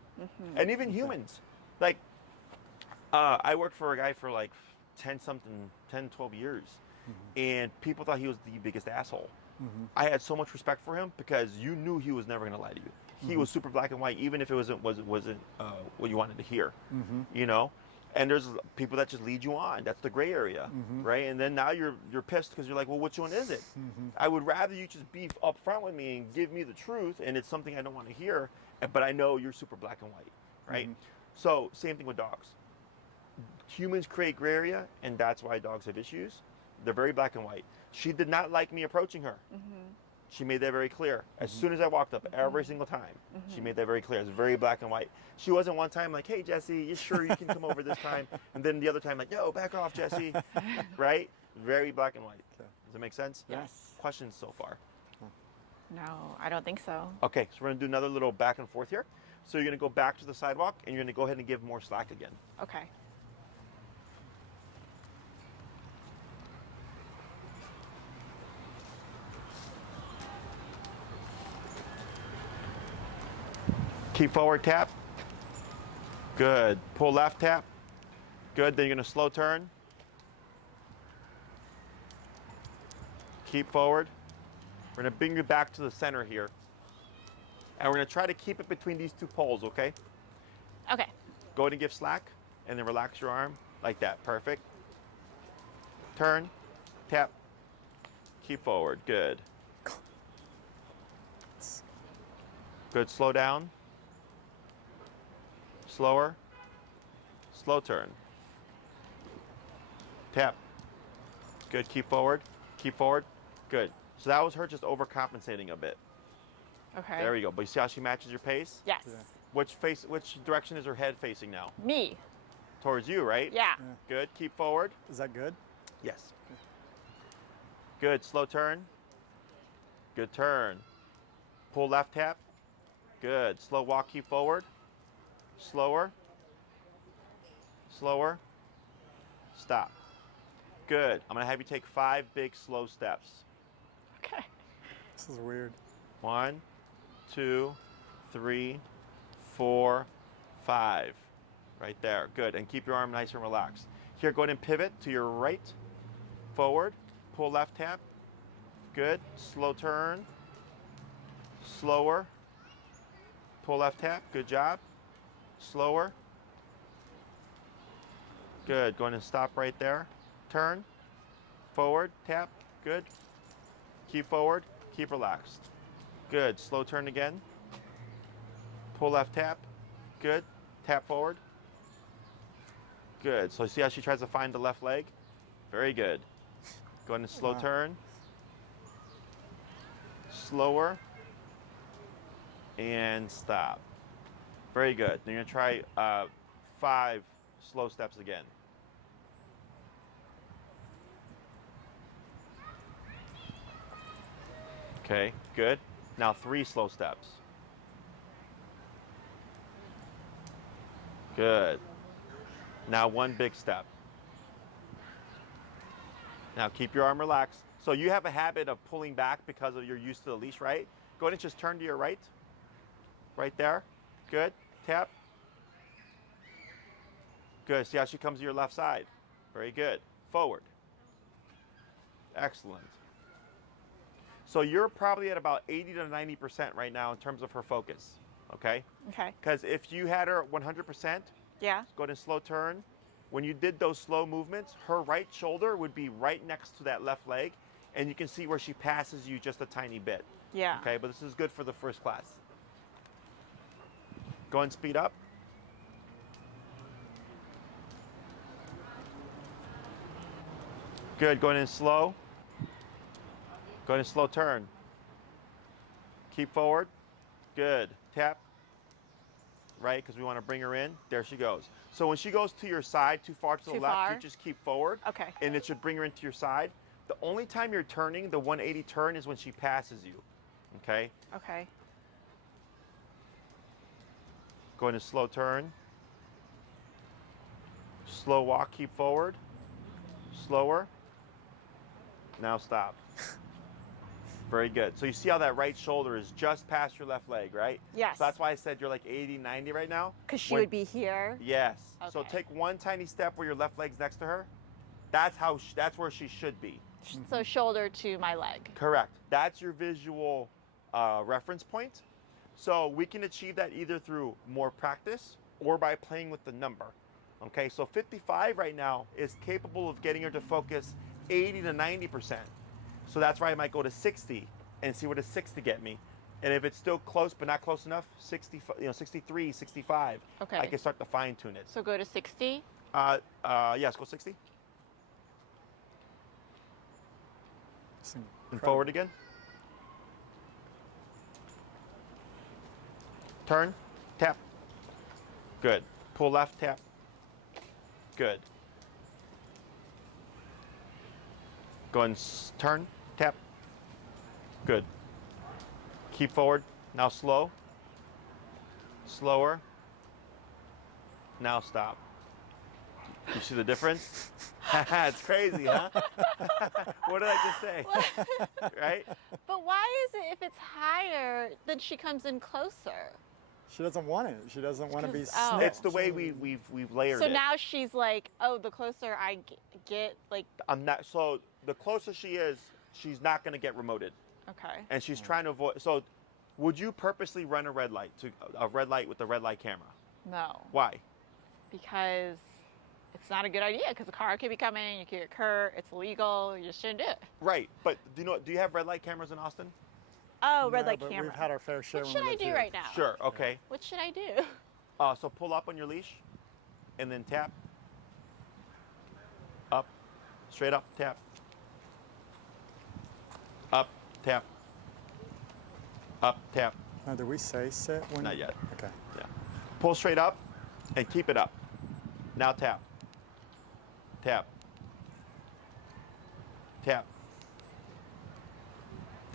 And even humans. Like, I worked for a guy for like 10, 12 years. And people thought he was the biggest asshole. I had so much respect for him because you knew he was never going to lie to you. He was super black and white, even if it wasn't what you wanted to hear. You know? And there's people that just lead you on. That's the gray area, right? And then now you're pissed because you're like, well, which one is it? I would rather you just be upfront with me and give me the truth, and it's something I don't want to hear, but I know you're super black and white, right? So same thing with dogs. Humans create gray area, and that's why dogs have issues. They're very black and white. She did not like me approaching her. She made that very clear. As soon as I walked up, every single time, she made that very clear. It's very black and white. She wasn't one time like, hey, Jesse, you sure you can come over this time? And then the other time like, yo, back off, Jesse. Right? Very black and white. Okay. Does that make sense? Yes. Questions so far? No, I don't think so. Okay, so we're going to do another little back and forth here. So you're going to go back to the sidewalk, and you're going to go ahead and give more slack again. Okay. Keep forward, tap. Good. Pull left, tap. Good. Then you're going to slow turn. Keep forward. We're going to bring you back to the center here. And we're going to try to keep it between these two poles, okay? Okay. Go ahead and give slack, and then relax your arm like that. Perfect. Turn, tap, keep forward. Good. Good. Slow down. Slower. Slow turn. Tap. Good. Keep forward. Keep forward. Good. So that was her just overcompensating a bit. Okay. There we go. But you see how she matches your pace? Yes. Yeah. Which direction is her head facing now? Me. Towards you, right? Yeah. Good. Keep forward. Is that good? Yes. Good. Slow turn. Good turn. Pull left tap. Good. Slow walk. Keep forward. Slower. Slower. Stop. Good. I'm going to have you take 5 big slow steps. Okay. This is weird. 1, 2, 3, 4, 5. Right there. Good. And keep your arm nice and relaxed. Here, go ahead and pivot to your right. Forward. Pull left tap. Good. Slow turn. Slower. Pull left tap. Good job. Slower. Good. Go ahead and stop right there. Turn. Forward. Tap. Good. Keep forward. Keep relaxed. Good. Slow turn again. Pull left tap. Good. Tap forward. Good. So see how she tries to find the left leg? Very good. Go ahead and slow Wow. turn. Slower. And stop. Very good. Then you're going to try 5 slow steps again. Okay, good. Now 3 slow steps. Good. Now 1 big step. Now keep your arm relaxed. So you have a habit of pulling back because of you're used to the leash, right? Go ahead and just turn to your right. Right there. Good. Tap. Good. See how she comes to your left side. Very good. Forward. Excellent. So you're probably at about 80 to 90% right now in terms of her focus. Okay? Okay. Because if you had her at 100%, Yeah. go ahead and slow turn. When you did those slow movements, her right shoulder would be right next to that left leg, and you can see where she passes you just a tiny bit. Yeah. Okay, but this is good for the first class. Go ahead and speed up. Good, go ahead and slow. Go ahead and slow turn. Keep forward. Good. Tap. Right, because we want to bring her in. There she goes. So when she goes to your side, too far to the Too left, far? you just keep forward. Okay. And it should bring her into your side. The only time you're turning, the 180 turn, is when she passes you. Okay? Okay. Go ahead and slow turn. Slow walk, keep forward. Slower. Now stop. Very good. So you see how that right shoulder is just past your left leg, right? Yes. So that's why I said you're like 80, 90 right now. Because she When- would be here. Yes. So Okay. take one tiny step where your left leg's next to her. That's how. That's where she should be. So shoulder to my leg. Correct. That's your visual reference point. So we can achieve that either through more practice or by playing with the number. Okay. So 55 right now is capable of getting her to focus 80 to 90%. So that's why I might go to 60 and see what does 60 get me. And if it's still close but not close enough, 60, 63, 65, Okay. I can start to fine tune it. So go to 60. Yes, go 60. It's And incredible. forward again. Turn, tap. Good. Pull left, tap. Good. Go and turn, tap. Good. Keep forward. Now slow. Slower. Now stop. You see the difference? It's crazy, huh? What did I just say? Right? But why is it if it's higher, then she comes in closer? She doesn't want it. She doesn't want to be Because- oh. snipped. It's the way we've layered So it. now she's like, oh, the closer I get, like, I'm not. So the closer she is, she's not going to get remoted, okay. and she's trying to avoid. So, would you purposely run a red light with the red light camera? No. Why? because it's not a good idea because a car could be coming, you could get hurt, it's illegal, you just shouldn't do it. Right, but do you have red light cameras in Austin? Oh, red No, light but camera. We've had our fair share What when should we I lived do here. right now? Sure, okay. What should I do? So pull up on your leash and then tap. Up, straight up, tap. Up, tap. Up, tap. Now, did we say sit? When... Not yet. Okay. Yeah. Pull straight up and keep it up. Now tap. Tap. Tap.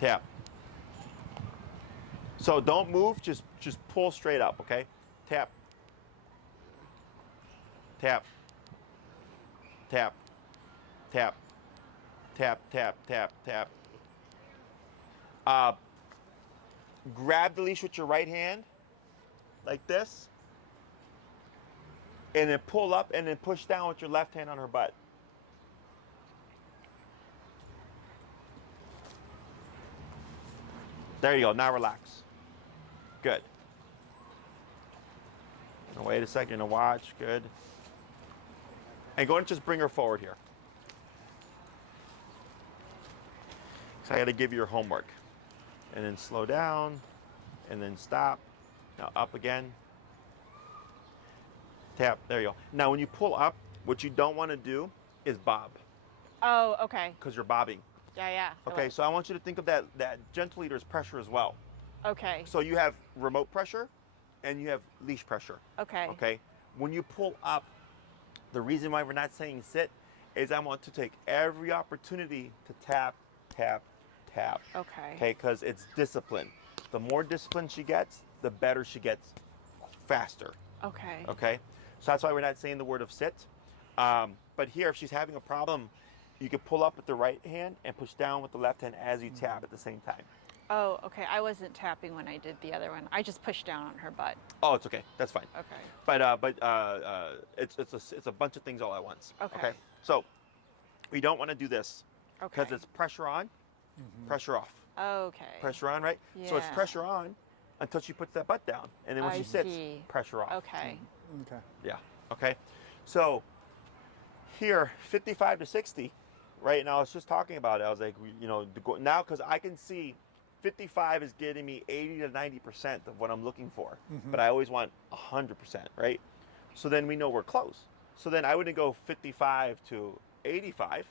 Tap. So don't move, just pull straight up, okay? Tap. Tap. Tap. Tap. Tap, tap, tap, tap. Grab the leash with your right hand, like this, and then pull up and then push down with your left hand on her butt. There you go, now relax. Good. Now wait a second to watch, good. And go and just bring her forward here. So I gotta give you your homework. And then slow down, and then stop. Now up again. Tap, there you go. Now when you pull up, what you don't wanna do is bob, Oh, okay. because you're bobbing. Yeah. Okay, so I want you to think of that gentle leader as pressure as well. Okay. So you have remote pressure and you have leash pressure. Okay. Okay. When you pull up, the reason why we're not saying sit is I want to take every opportunity to tap, tap, tap. Okay. Okay, because it's discipline. The more discipline she gets, the better she gets faster. Okay. Okay. So that's why we're not saying the word of sit. But here, if she's having a problem, you can pull up with the right hand and push down with the left hand as you tap at the same time. Oh, okay. I wasn't tapping when I did the other one. I just pushed down on her butt. Oh, it's okay. That's fine. Okay. But it's a bunch of things all at once. Okay. So we don't want to do this because Okay. it's pressure on, pressure off. Okay. Pressure on, right? So it's Yeah. pressure on until she puts that butt down, and then when I she sits, see. pressure off. Okay. Okay. Yeah. Okay. So here, 55 to 60, right? Now I was just talking about it. I was like, now because I can see 55 is getting me 80 to 90% of what I'm looking for, but I always want 100%, right? So then we know we're close. So then I wouldn't go 55 to 85,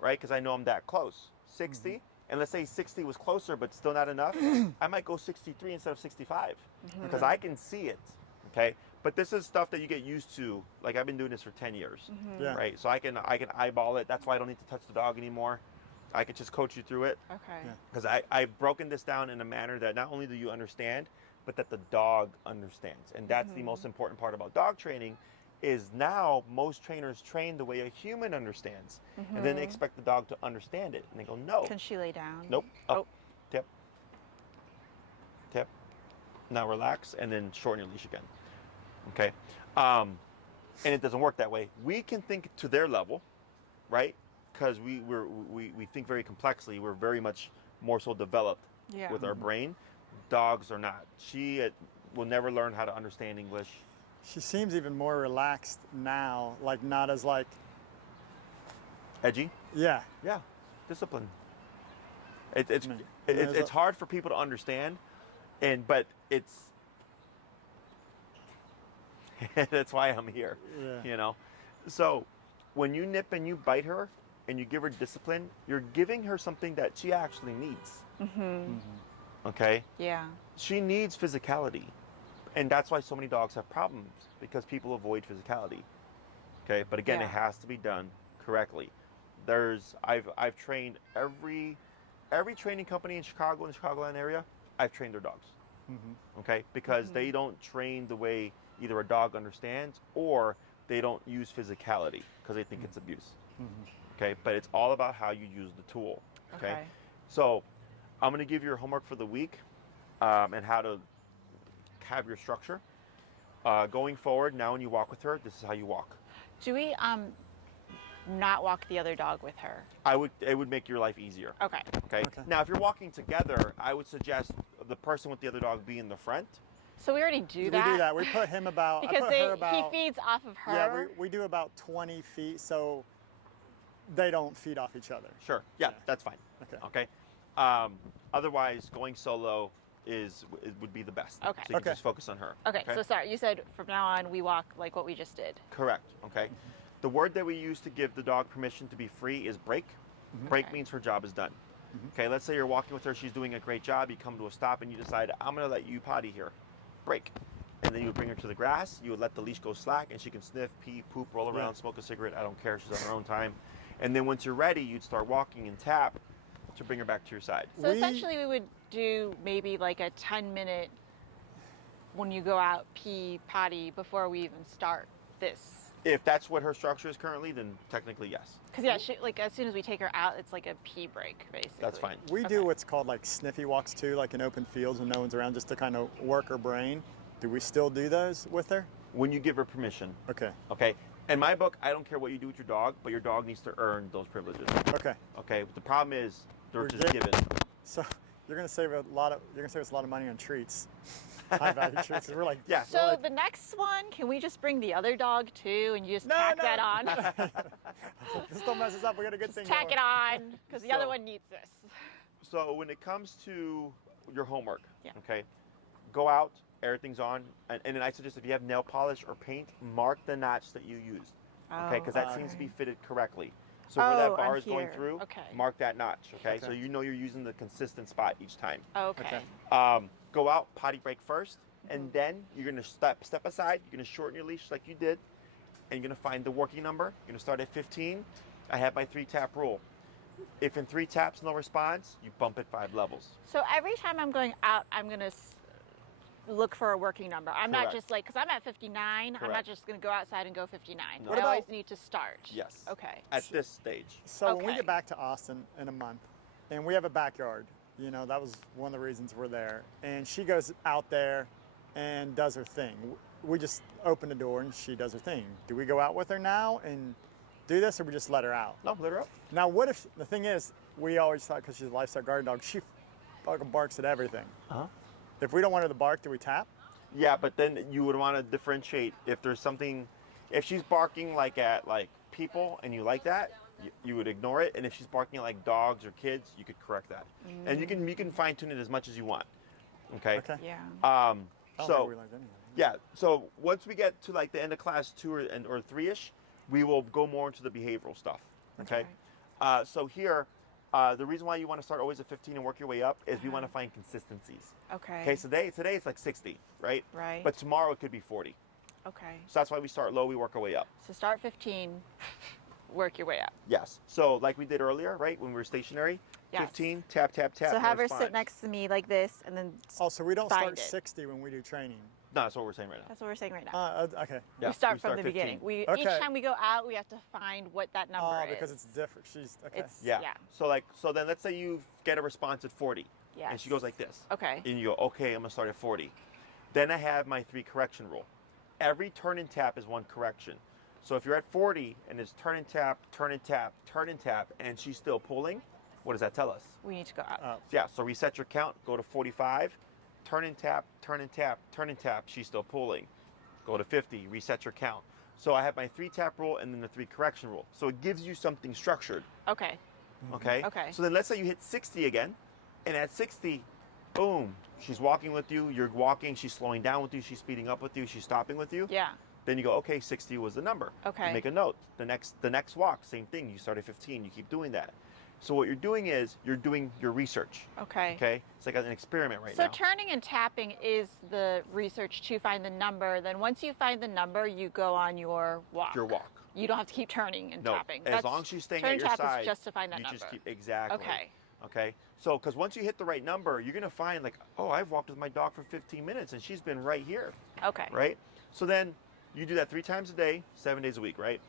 right? Because I know I'm that close. 60, and let's say 60 was closer, but still not enough. I might go 63 instead of 65 because I can see it, okay? But this is stuff that you get used to. Like I've been doing this for 10 years, Yeah. right? So I can eyeball it. That's why I don't need to touch the dog anymore. I can just coach you through it Okay. Yeah. because I've broken this down in a manner that not only do you understand, but that the dog understands. And that's the most important part about dog training is now most trainers train the way a human understands. And then they expect the dog to understand it. And they go, no. Can she lay down? Nope. Up. Oh. Tip. Tip. Now relax and then shorten your leash again. Okay. And it doesn't work that way. We can think to their level, right? Because we think very complexly. We're very much more so developed Yeah. with our brain. Dogs are not. She will never learn how to understand English. She seems even more relaxed now, like not as like, Edgy. yeah. Yeah. Discipline. It's Yeah. it's hard for people to understand, but it's that's why I'm here. Yeah. So when you nip and you bite her and you give her discipline, you're giving her something that she actually needs. Okay? Yeah. She needs physicality. And that's why so many dogs have problems, because people avoid physicality. Okay? But again, Yeah. it has to be done correctly. I've trained every training company in Chicago, in the Chicagoland area, I've trained their dogs. Okay? Because they don't train the way either a dog understands or they don't use physicality because they think it's abuse. Okay? But it's all about how you use the tool. Okay? So I'm going to give you your homework for the week and how to have your structure. Going forward, now when you walk with her, this is how you walk. Do we not walk the other dog with her? It would make your life easier. Okay. Okay. Now, if you're walking together, I would suggest the person with the other dog be in the front, So we already do We that. do that. We put him about, because I put her about, he feeds off of her. yeah, we do about 20 feet, so they don't feed off each other. Sure. Yeah, Yeah. that's fine. Okay. Otherwise, going solo would be the best. Okay. So you can Okay. just focus on her. Okay, so sorry, you said from now on we walk like what we just did. Correct. Okay. The word that we use to give the dog permission to be free is break. Break Okay. means her job is done. Okay, let's say you're walking with her, she's doing a great job, you come to a stop and you decide, I'm gonna let you potty here. Break. And then you would bring her to the grass, you would let the leash go slack and she can sniff, pee, poop, roll around, Yeah. smoke a cigarette, I don't care, she's on her own time. And then once you're ready, you'd start walking and tap to bring her back to your side. So essentially we would do maybe like a 10-minute when you go out pee potty before we even start this. If that's what her structure is currently, then technically yes. Because yeah, like as soon as we take her out, it's like a pee break basically. That's fine. We Okay. do what's called like sniffy walks too, like in open fields when no one's around, just to kind of work her brain. Do we still do those with her? When you give her permission, Okay. okay? In my book, I don't care what you do with your dog, but your dog needs to earn those privileges. Okay. Okay, but the problem is they're We're just given. given. So you're gonna save us a lot of money on treats, high value treats. 'Cause we're like, Yeah. So the next one, can we just bring the other dog too and you just No, tack no. that on? this don't mess us up. We got a good thing. Tack going. it on because the other So- one needs this. So when it comes to your homework, Yeah. okay, go out, everything's on, and then I suggest if you have nail polish or paint, mark the notch that you used, okay, because that seems to be fitted correctly. So where Oh, that on bar is going here. through, Okay. mark that notch, okay? So Okay. you know you're using the consistent spot each time. Okay. Okay. Go out, potty break first, and then you're gonna step aside. You're gonna shorten your leash like you did, and you're gonna find the working number. You're gonna start at 15. I have my 3-tap rule. If in 3 taps no response, you bump it 5 levels. So every time I'm going out, I'm going to look for a working number. I'm not Correct. just like, because I'm at 59, I'm not Correct. just going to go outside and go 59. No. I What always about- need to start. Yes. Okay. At this stage. So when we Okay. get back to Austin in a month, and we have a backyard, you know, that was one of the reasons we're there. And she goes out there and does her thing. We just open the door and she does her thing. Do we go out with her now and do this, or we just let her out? No, let her up. Now, what if the thing is, we always thought because she's a lifestyle guard dog, she fucking barks at everything. Uh-huh. If we don't want her to bark, do we tap? Yeah, but then you would want to differentiate if there's something, if she's barking like at like people and you like that, you would ignore it. And if she's barking at like dogs or kids, you could correct that. And you can fine tune it as much as you want. Okay. Okay. Yeah. I don't think So we learned anything. yeah, so once we get to like the end of class 2 or 3-ish, we will go more into the behavioral stuff. Okay. So here, the reason why you want to start always at 15 and work your way up is we want to find consistencies. Okay. Okay, so today it's like 60, right? Right. But tomorrow it could be 40. Okay. So that's why we start low, we work our way up. So start 15, work your way up. Yes. So like we did earlier, right? When we were stationary, Yes. 15, tap, tap, tap. So no have her response. sit next to me like this and then Oh, so we don't find start it. 60 when we do training. No, that's what we're saying right now. That's what we're saying right now. Okay. Yeah, we start from the 15. beginning. Each Okay. time we go out, we have to find what that number Oh, is. because it's different. She's okay. It's Yeah. yeah. So then let's say you get a response at 40. And she Yes. goes like this. Okay. And you go, okay, I'm gonna start at 40. Then I have my 3 correction rule. Every turn and tap is 1 correction. So if you're at 40 and it's turn and tap, turn and tap, turn and tap, and she's still pulling, what does that tell us? We need to go out. Yeah, so reset your count, go to 45, turn and tap, turn and tap, turn and tap, she's still pulling. Go to 50, reset your count. So I have my 3-tap rule and then the 3 correction rule. So it gives you something structured, Okay. okay? Okay. So then let's say you hit 60 again, and at 60, boom, she's walking with you, you're walking, she's slowing down with you, she's speeding up with you, she's stopping with you. Yeah. Then you go, okay, 60 was the number. Okay. You make a note. The next walk, same thing. You start at 15. You keep doing that. So what you're doing is you're doing your research. Okay. Okay. It's like an experiment right So now. turning and tapping is the research to find the number. Then once you find the number, you go on your walk. Your walk. You don't have to keep turning and No. tapping. As long as she's staying turn at your and tap side, is just to find that you number. just keep exactly. Okay. Okay. So because once you hit the right number, you're gonna find like, oh, I've walked with my dog for 15 minutes and she's been right here. Okay. Right. So then you do that 3 times a day, 7 days a week, right?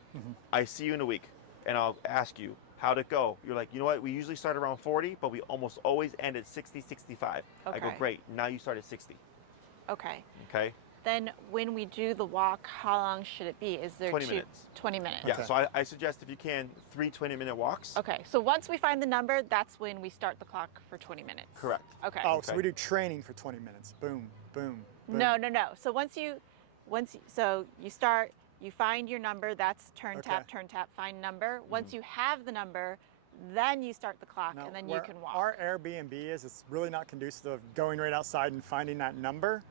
I see you in a week, and I'll ask you, how'd it go? You're like, you know what? We usually start around 40, but we almost always end at 60, 65. I go, Okay. great. Now you start at 60. Okay. Okay. Then when we do the walk, how long should it be? Is there 20 minutes. 20 minutes. Yeah. Okay. So I suggest if you can, 3 20-minute walks. Okay. So once we find the number, that's when we start the clock for 20 minutes. Correct. Okay. Oh, so Okay. we do training for 20 minutes. Boom, boom. No. So so you start, you find your number, that's turn tap, find number. Once you have the number, then you start the clock, Now, and then you where can walk. Our Airbnb is, it's really not conducive of going right outside and finding that number.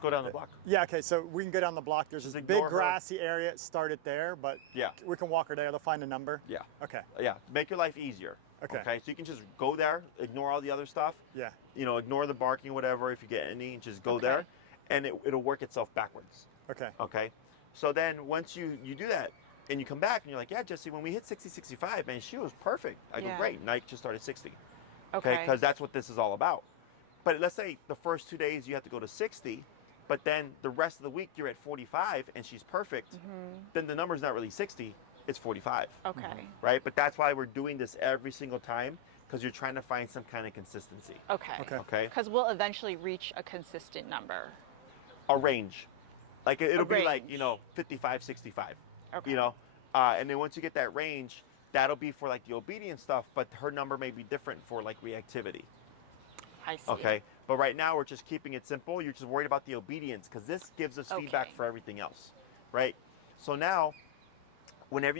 Go down the block. Yeah, okay, so we can go down the block. There's Just this ignore big her. grassy area. Start it there, but Yeah. we can walk her there. They'll find a number. Yeah. Okay. Yeah. Make your life easier. Okay. So you can just go there, ignore all the other stuff. Yeah. Ignore the barking, whatever. If you get any, just go Okay. there, and it'll work itself backwards. Okay. Okay. So then once you do that, and you come back and you're like, yeah, Jesse, when we hit 60, 65, man, she was perfect. I go, Yeah. great. Nike just started 60. Okay. Because that's what this is all about. But let's say the first 2 days you have to go to 60, but then the rest of the week you're at 45 and she's perfect, then the number's not really 60, it's 45. Okay. Right? But that's why we're doing this every single time, because you're trying to find some kind of consistency. Okay. Okay. Okay? Because we'll eventually reach a consistent number. A range. Like it'll be like, range. 55, 65. Okay. And then once you get that range, that'll be for like the obedience stuff, but her number may be different for like reactivity. I see. Okay. But right now we're just keeping it simple. You're just worried about the obedience because this gives us feedback Okay. for everything else. Right? So now whenever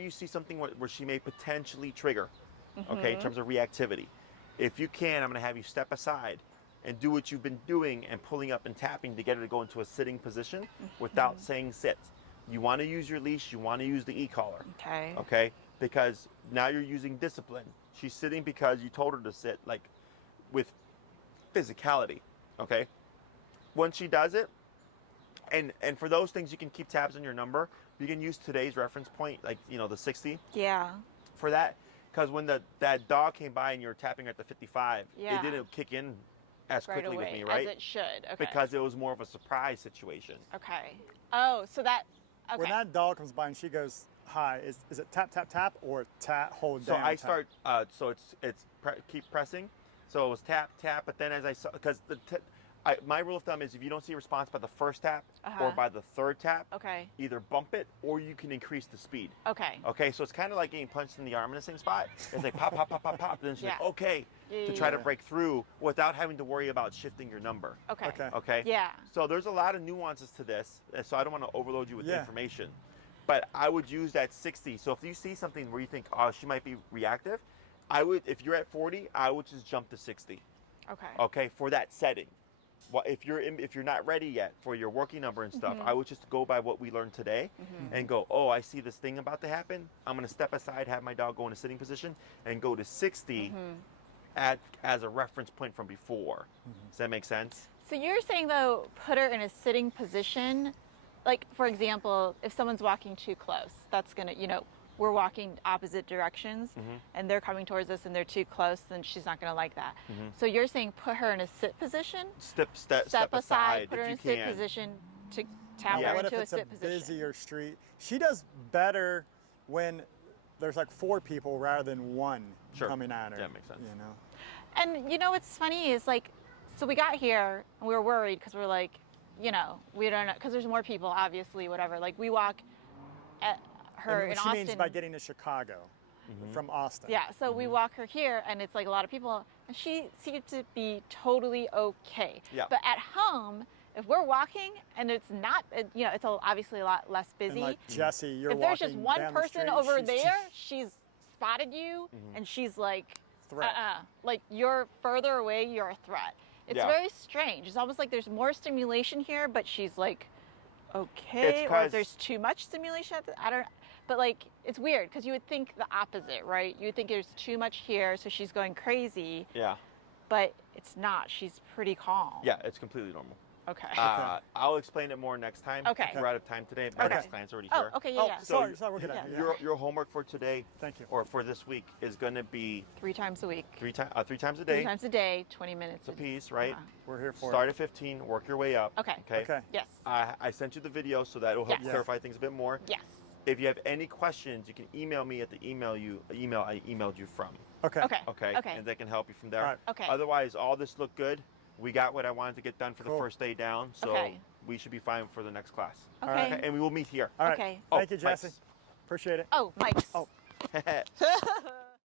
you see something where she may potentially trigger, okay, in terms of reactivity, if you can, I'm gonna have you step aside and do what you've been doing and pulling up and tapping to get her to go into a sitting position without saying sit. You want to use your leash, you want to use the e-collar, Okay. okay? Because now you're using discipline. She's sitting because you told her to sit, like with physicality, okay? Once she does it, and for those things you can keep tabs on your number. You can use today's reference point, like the 60 Yeah. for that, because when that dog came by and you were tapping her at the 55, Yeah. it didn't kick in as Right quickly away, with me, right? as it should. Okay. Because it was more of a surprise situation. Okay. Oh, so that. Okay. When that dog comes by and she goes, hi, is it tap, tap, tap, or hold So down? I tap? start, so it's keep pressing. So it was tap, tap, but then as I saw, because my rule of thumb is if you don't see a response by the first tap or by the third tap, Okay. either bump it or you can increase the speed. Okay. Okay, so it's kind of like getting punched in the arm in the same spot. It's like pop, pop, pop, pop, pop. Then she's like, Yeah. okay, to try to break through without having to worry about shifting your number. Okay. Okay. Okay? Yeah. So there's a lot of nuances to this, and so I don't want to overload you with Yeah. information. But I would use that 60. So if you see something where you think, oh, she might be reactive, if you're at 40, I would just jump to 60. Okay. Okay, for that setting. Well, if you're not ready yet for your working number and stuff, I would just go by what we learned today and go, oh, I see this thing about to happen. I'm going to step aside, have my dog go in a sitting position, and go to 60 as a reference point from before. Does that make sense? So you're saying though, put her in a sitting position, like for example, if someone's walking too close, that's gonna, we're walking opposite directions and they're coming towards us and they're too close, then she's not gonna like that. So you're saying put her in a sit position, Step aside put her in a if you sit can. position to tap Yeah. her What if into a it's a sit position. busier street? She does better when there's like 4 people rather than one Sure. coming at her. That makes sense. And what's funny is like, so we got here and we were worried because we're like, we don't know, because there's more people, obviously, whatever. Like we walk at her And in she Austin. means by getting to Chicago from Austin. Yeah, so we walk her here and it's like a lot of people and she seemed to be totally okay. Yeah. But at home, if we're walking and it's not, it's obviously a lot less busy. And like Jesse, you're if there's just walking one down the person street, over she's there, she's spotted you and she's like, Threat. like you're further away, you're a threat. It's Yeah. very strange. It's almost like there's more stimulation here, but she's like, okay, It's or 'cause- if there's too much stimulation, I don't. But like, it's weird because you would think the opposite, right? You would think there's too much here, so she's going crazy, Yeah. but it's not. She's pretty calm. Yeah, it's completely normal. Okay. I'll explain it more next time. Okay. We're out of time today. My Okay. next client's already Oh, here. okay, yeah, Oh, yeah. sorry, we're good. Yeah. Yeah. Your homework for today, Thank you. or for this week, is going to be 3 times a week. three times a 3 day. times a day, 20 minutes. It's a piece, right? Yeah. We're here for Start it. at 15, work your way up. Okay. Okay. Yes. I sent you the video, so that'll help Yes. clarify things a bit more. Yes. If you have any questions, you can email me at the email I emailed you from. Okay. Okay. Okay. Okay. And they can help you from there. All right. Okay. Otherwise, all this looked good. We got what I wanted to get done for Cool. the first day down, so Okay. we should be fine for the next class. Okay. And we will meet here. All right. Okay. Thank you, Mike's. Jesse. Appreciate it. Oh, Mike's. Oh.